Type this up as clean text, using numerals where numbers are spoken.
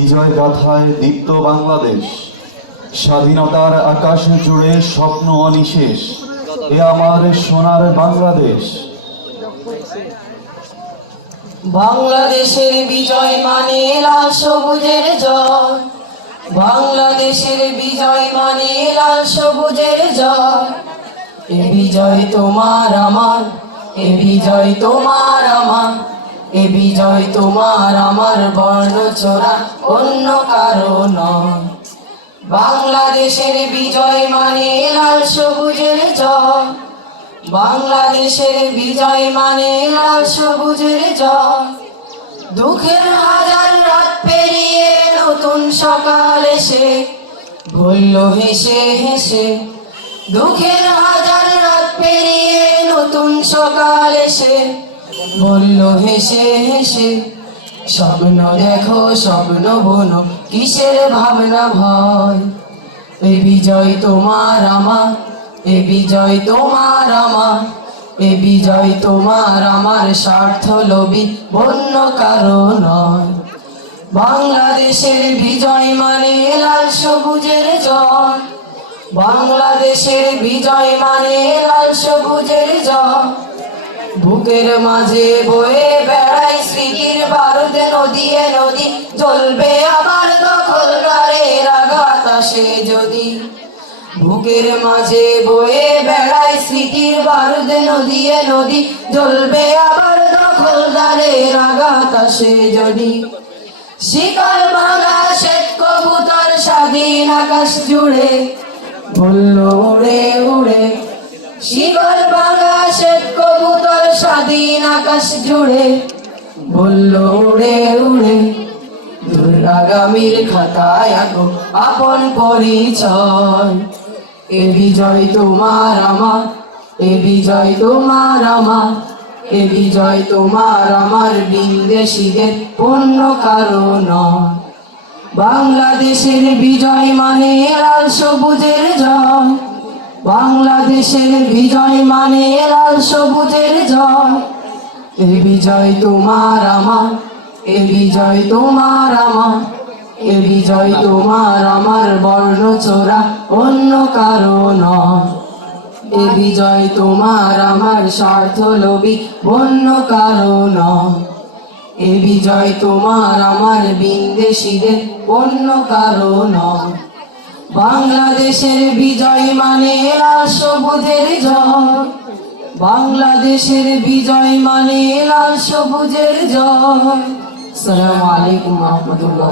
বিজয় গাথায় দীপ্ত বাংলাদেশ, স্বাধীনতার আকাশ জুড়ে স্বপ্ন অনিশেষ। এ আমার সোনার বাংলাদেশ। বাংলাদেশের বিজয় মানে লাল সবুজের জয়। বাংলাদেশের বিজয় মানে লাল সবুজের জয়। এ বিজয় তোমার আমার, এ বিজয় তোমার আমার, এ বিজয় তোমার আমার, বর্ণচোরা অন্য কারো নয়। বাংলাদেশের বিজয় মানে লাল সবুজের জয়। বাংলাদেশের বিজয় মানে লাল সবুজের জয়। দুঃখের হাজার রাত পেরিয়ে নতুন সকাল এসে বলল হেসে হেসে। দুঃখের হাজার রাত পেরিয়ে নতুন সকাল এসে বলল হেসে হেসে। স্বপ্ন দেখো স্বপ্ন বোনো, কিসের ভাবনা ভয়। এ বিজয় তোমার আমার, এ বিজয় তোমার আমার, এ বিজয় তোমার আমার, স্বার্থ লোভী অন্য কারো নয়। বাংলাদেশের বিজয় মানে লাল সবুজের জয়। বাংলাদেশের বিজয় মানে লাল সবুজের জয়। বুকের মাঝে বয়ে বেড়াই স্মৃতির বারুদ, নদীয়ে নদী জ্বলবে আবার দখলদারের আঘাত আসে যদি। বুকের মাঝে বয়ে বেড়াই স্মৃতির বারুদ, নদীয়ে নদী জ্বলবে আবার দখলদারের আঘাত আসে যদি। শিকল ভাঙা শ্বেত কবুতর স্বাধীন আকাশ জুড়ে বলল উড়ে উড়ে। শিকল ভাঙা শ্বেত কবুতর স্বাধীন আকাশ জুড়ে বলল উড়ে উড়ে। দূরাগামীর খাতায় আঁকো আপন পরিচয়। এ বিজয় তোমার আমার, এ বিজয় তোমার আমার, এ বিজয় তোমার আমার, বিদেশিদের অন্য কারো নয়। বাংলাদেশের বিজয় মানে লাল সবুজের জয়। বাংলাদেশের বিজয় মানে লাল সবুজের জয়। এ বিজয় তোমার আমার, এ বিজয় তোমার আমার, এ বিজয় তোমার আমার, বর্ণচোরা অন্য কারো নয়। এ বিজয় তোমার আমার, স্বার্থ লোভী অন্য কারো নয়। এ বিজয় তোমার আমার, বিদেশিদের অন্য কারো নয়। বাংলাদেশের বিজয় মানে লাল সবুজের জয়। বাংলাদেশের বিজয় মানে লাল সবুজের জয়। আসসালামু আলাইকুম ওয়া রাহমাতুল্লাহ।